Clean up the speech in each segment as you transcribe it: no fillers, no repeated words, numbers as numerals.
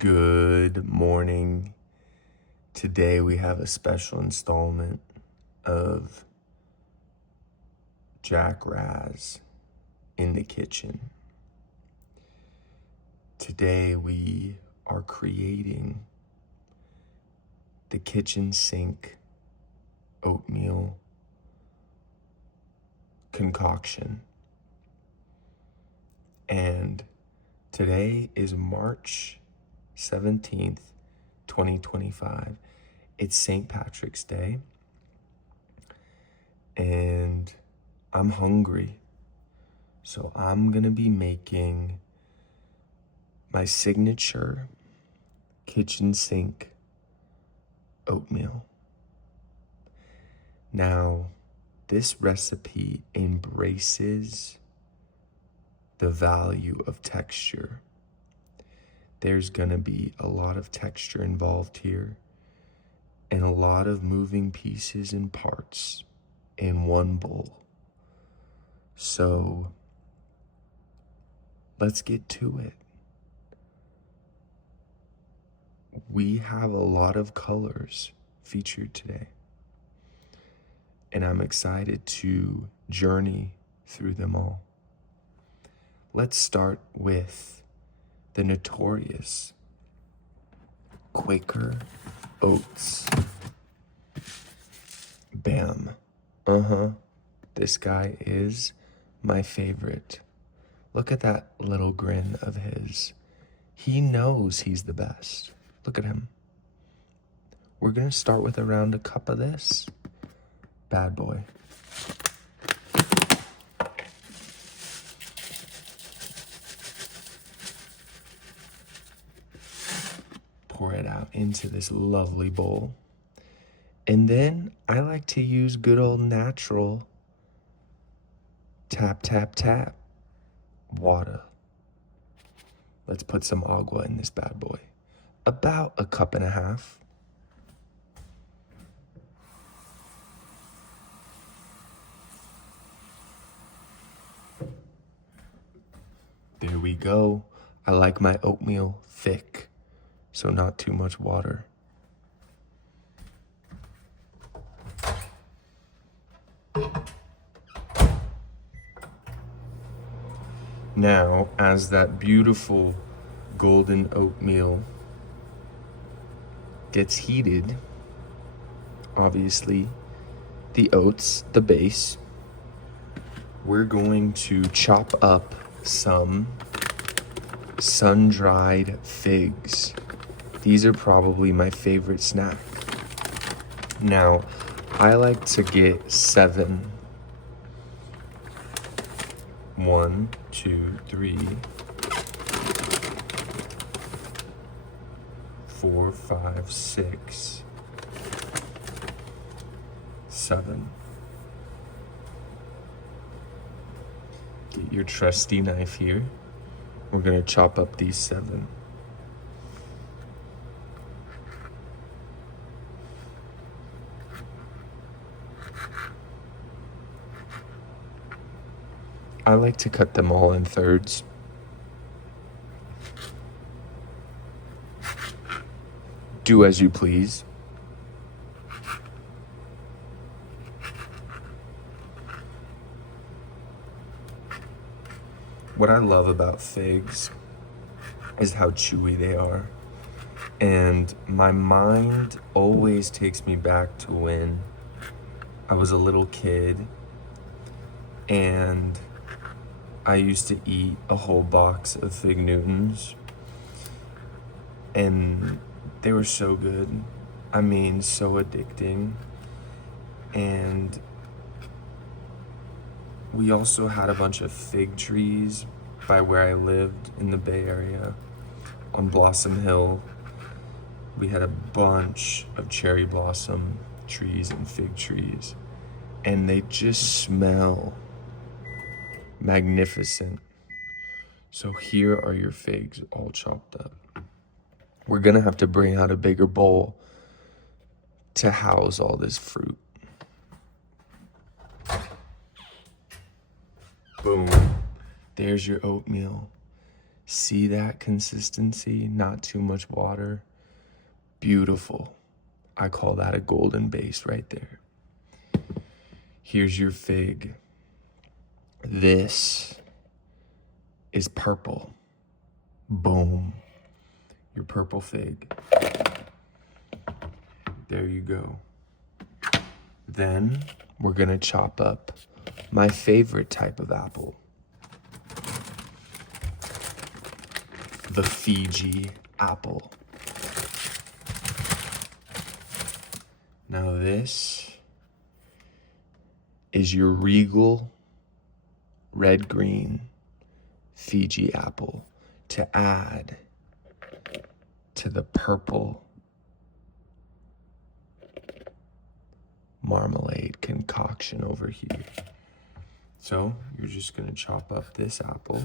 Good morning. Today we have a special installment of Jack Razz in the kitchen. Today we are creating the kitchen sink oatmeal concoction. And today is March 17th, 2025. It's St. Patrick's Day. And I'm hungry. So I'm gonna be making my signature kitchen sink oatmeal. Now, this recipe embraces the value of texture. There's gonna be a lot of texture involved here and a lot of moving pieces and parts in one bowl. So let's get to it. We have a lot of colors featured today, and I'm excited to journey through them all. Let's start with the notorious Quaker Oats. Bam. This guy is my favorite. Look at that little grin of his. He knows he's the best. Look at him. We're gonna start with around a cup of this bad boy. Pour it out into this lovely bowl. And then I like to use good old natural tap, tap, tap water. Let's put some agua in this bad boy. About a cup and a half. There we go. I like my oatmeal thick, so not too much water. Now, as that beautiful golden oatmeal gets heated, obviously the oats, the base, we're going to chop up some sun-dried figs. These are probably my favorite snack. Now, I like to get 7. 1, 2, 3, 4, 5, 6, 7. Get your trusty knife here. We're gonna chop up these 7. I like to cut them all in thirds. Do as you please. What I love about figs is how chewy they are. And my mind always takes me back to when I was a little kid and I used to eat a whole box of Fig Newtons, and they were so good. I mean, so addicting. And we also had a bunch of fig trees by where I lived in the Bay Area on Blossom Hill. We had a bunch of cherry blossom trees and fig trees, and they just smell magnificent. So here are your figs all chopped up. We're gonna have to bring out a bigger bowl to house all this fruit. Boom. There's your oatmeal. See that consistency? Not too much water. Beautiful. I call that a golden base right there. Here's your fig. This is purple. Boom. Your purple fig. There you go. Then we're gonna chop up my favorite type of apple. The Fiji apple. Now this is your regal red-green Fiji apple to add to the purple marmalade concoction over here. So you're just gonna chop up this apple.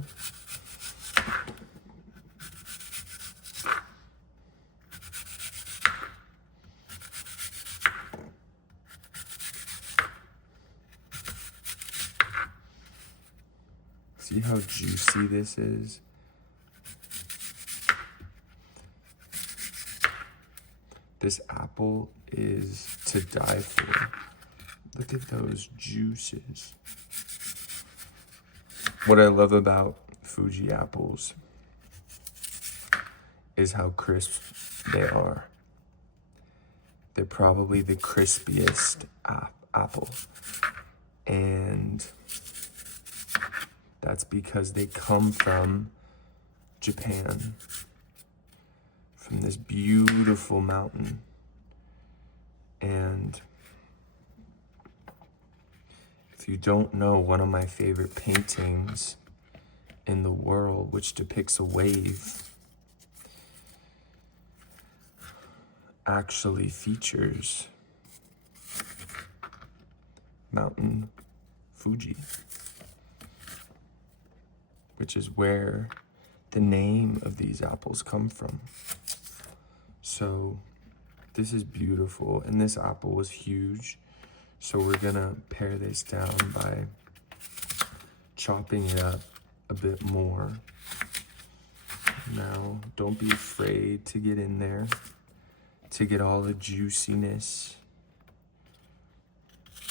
See how juicy this is? This apple is to die for. Look at those juices. What I love about Fuji apples is how crisp they are. They're probably the crispiest apple. And that's because they come from Japan, from this beautiful mountain. And if you don't know, one of my favorite paintings in the world, which depicts a wave, actually features Mountain Fuji, which is where the name of these apples come from. So this is beautiful, and this apple was huge. So we're gonna pare this down by chopping it up a bit more. Now, don't be afraid to get in there, to get all the juiciness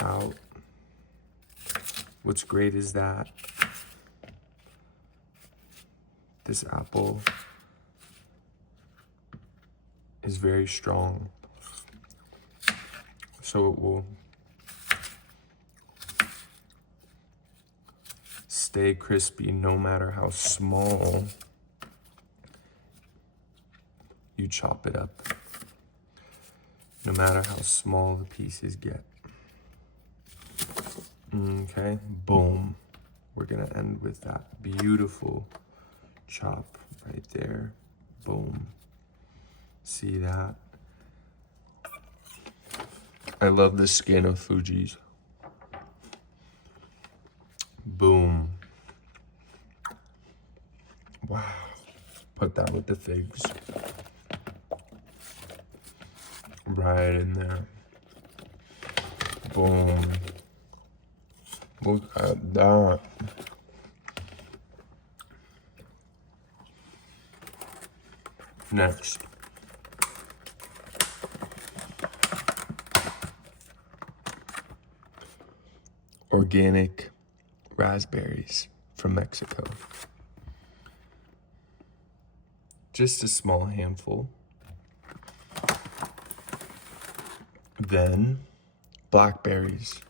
out. What's great is that this apple is very strong, so it will stay crispy no matter how small you chop it up, no matter how small the pieces get. Okay, boom. We're gonna end with that beautiful chop right there. Boom. See that? I love the skin of Fuji's. Boom. Wow. Put that with the figs. Right in there. Boom. Look at that. Next. Organic raspberries from Mexico. Just a small handful. Then blackberries.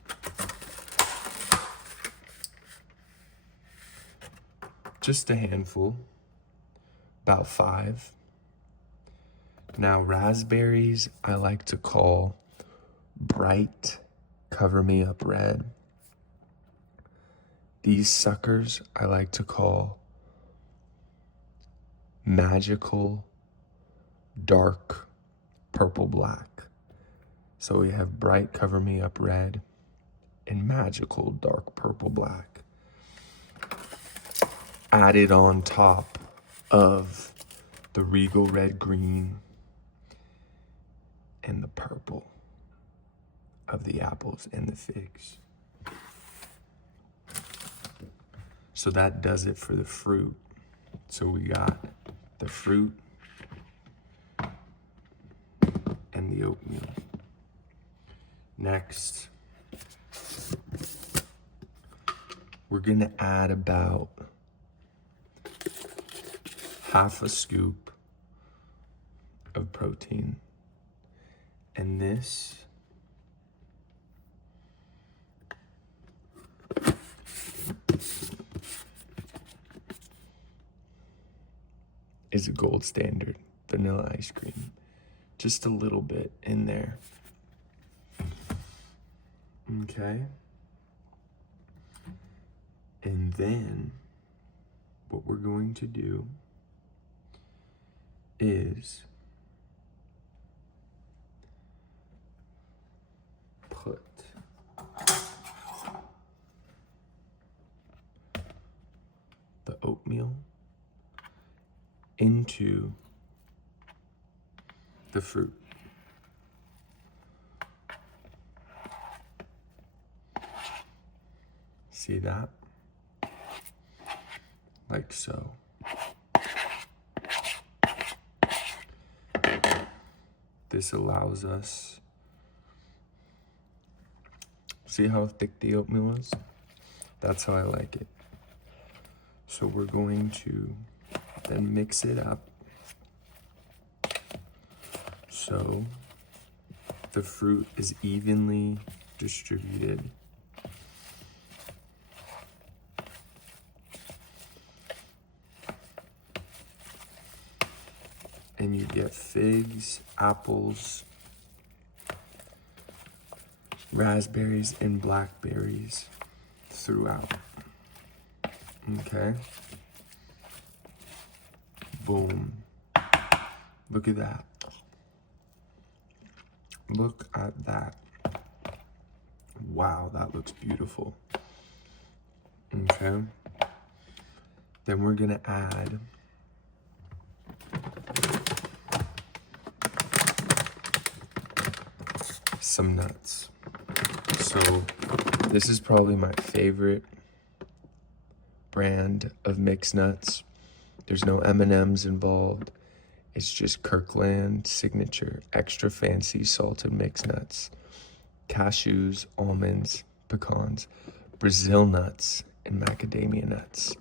Just a handful, about 5. Now raspberries I like to call bright, cover me up red. These suckers I like to call magical, dark, purple black. So we have bright, cover me up red and magical, dark, purple black. Added on top of the regal red green and the purple of the apples and the figs. So that does it for the fruit. So we got the fruit and the oatmeal. Next, we're gonna add about half a scoop of protein. And this is a gold standard vanilla ice cream. Just a little bit in there. Okay. And then what we're going to do is put the oatmeal into the fruit. See that? Like so. This allows us, see how thick the oatmeal is? That's how I like it. So we're going to then mix it up so the fruit is evenly distributed. And you get figs, apples, raspberries, and blackberries throughout. Okay? Boom. Look at that. Look at that. Wow, that looks beautiful. Okay? Then we're gonna add some nuts. So this is probably my favorite brand of mixed nuts. There's no M&Ms involved. It's just Kirkland Signature Extra Fancy Salted Mixed Nuts. Cashews, almonds, pecans, Brazil nuts, and macadamia nuts.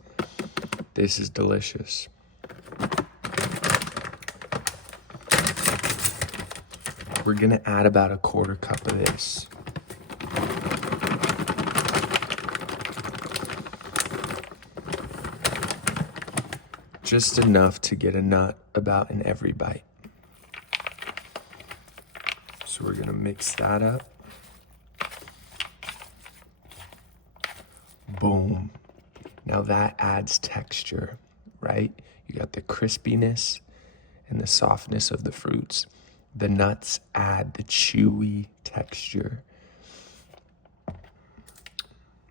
This is delicious. We're gonna add about a quarter cup of this. Just enough to get a nut about in every bite. So we're gonna mix that up. Boom. Now that adds texture, right? You got the crispiness and the softness of the fruits. The nuts add the chewy texture.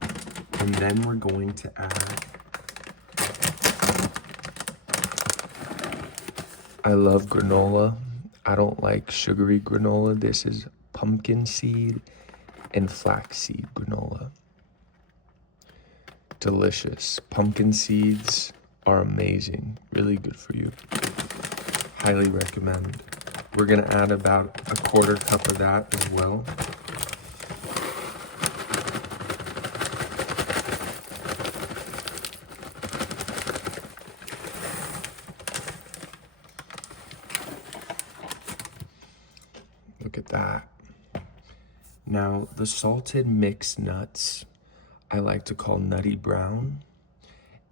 And then we're going to add, I love granola. I don't like sugary granola. This is pumpkin seed and flaxseed granola. Delicious. Pumpkin seeds are amazing. Really good for you. Highly recommend. We're gonna add about a quarter cup of that as well. Look at that. Now, the salted mixed nuts, I like to call nutty brown.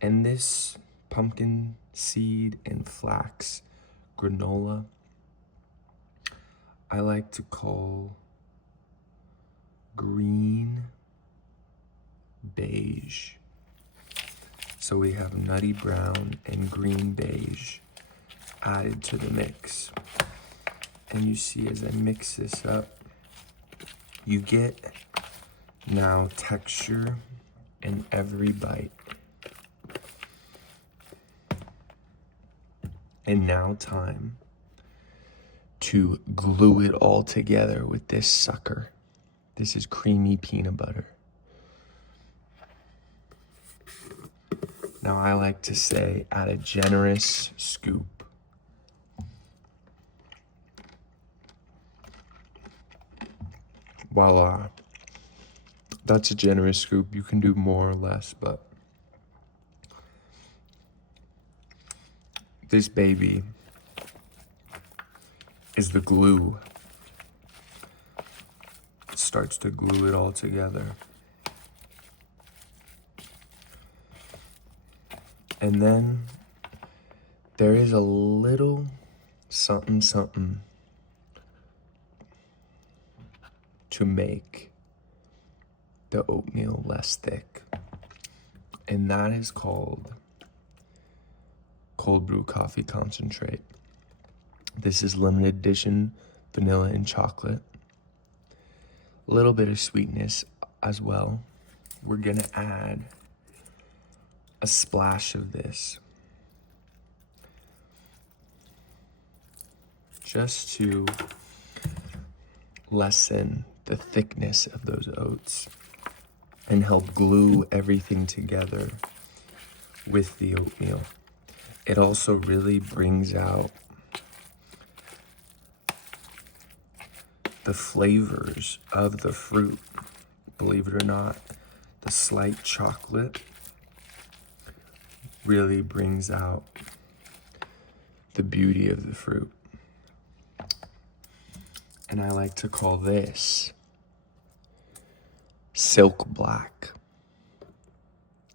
And this pumpkin seed and flax granola, I like to call green beige. So we have nutty brown and green beige added to the mix. And you see as I mix this up, you get now texture in every bite. And now time to glue it all together with this sucker. This is creamy peanut butter. Now I like to say add a generous scoop. Voila. That's a generous scoop. You can do more or less, but this baby is the glue. It starts to glue it all together. And then there is a little something to make the oatmeal less thick. And that is called cold brew coffee concentrate. This is limited edition vanilla and chocolate. A little bit of sweetness as well. We're gonna add a splash of this just to lessen the thickness of those oats and help glue everything together with the oatmeal. It also really brings out the flavors of the fruit. Believe it or not, the slight chocolate really brings out the beauty of the fruit. And I like to call this silk black.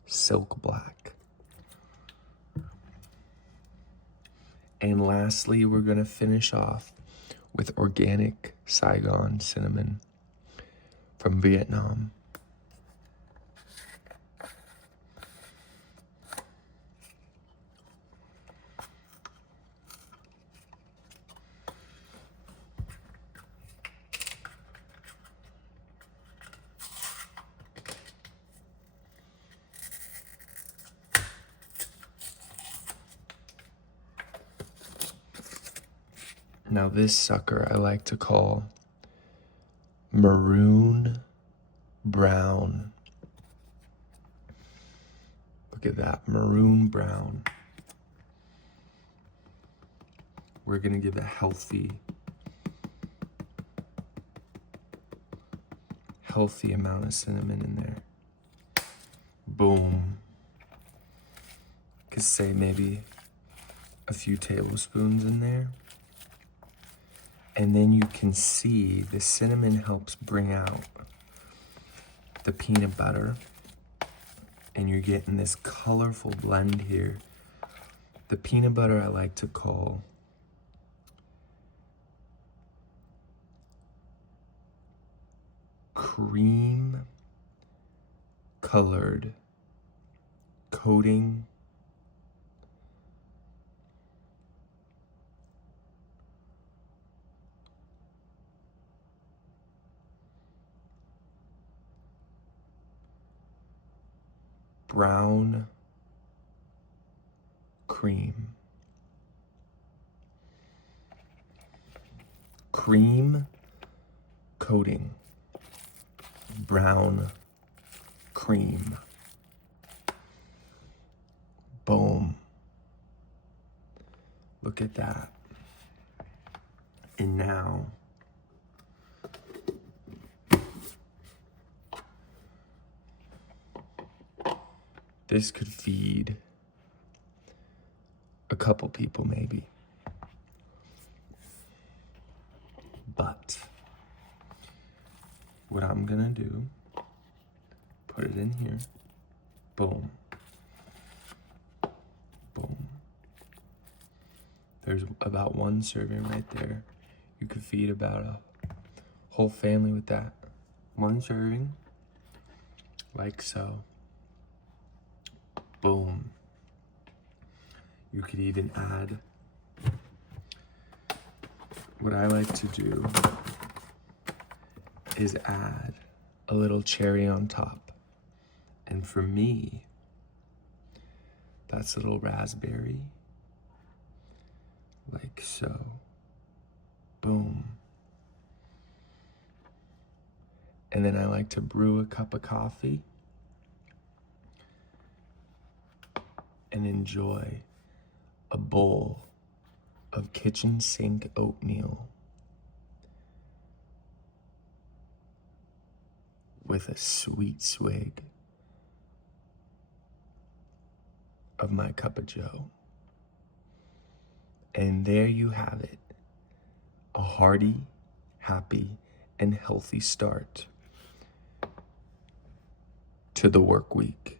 Silk black. And lastly, we're gonna finish off with organic Saigon cinnamon from Vietnam. Now this sucker I like to call maroon brown. Look at that, maroon brown. We're gonna give a healthy amount of cinnamon in there. Boom. Could say maybe a few tablespoons in there. And then you can see the cinnamon helps bring out the peanut butter. And you're getting this colorful blend here. The peanut butter I like to call cream colored coating brown cream. Cream coating. Brown cream. Boom. Look at that. And now this could feed a couple people maybe. But what I'm gonna do, put it in here. Boom. Boom. There's about one serving right there. You could feed about a whole family with that. One serving, like so. Boom. You could even add, what I like to do is add a little cherry on top. And for me, that's a little raspberry, like so. Boom. And then I like to brew a cup of coffee. and enjoy a bowl of kitchen sink oatmeal with a sweet swig of my cup of joe. And there you have it, a hearty, happy, and healthy start to the work week.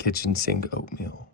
Kitchen sink oatmeal.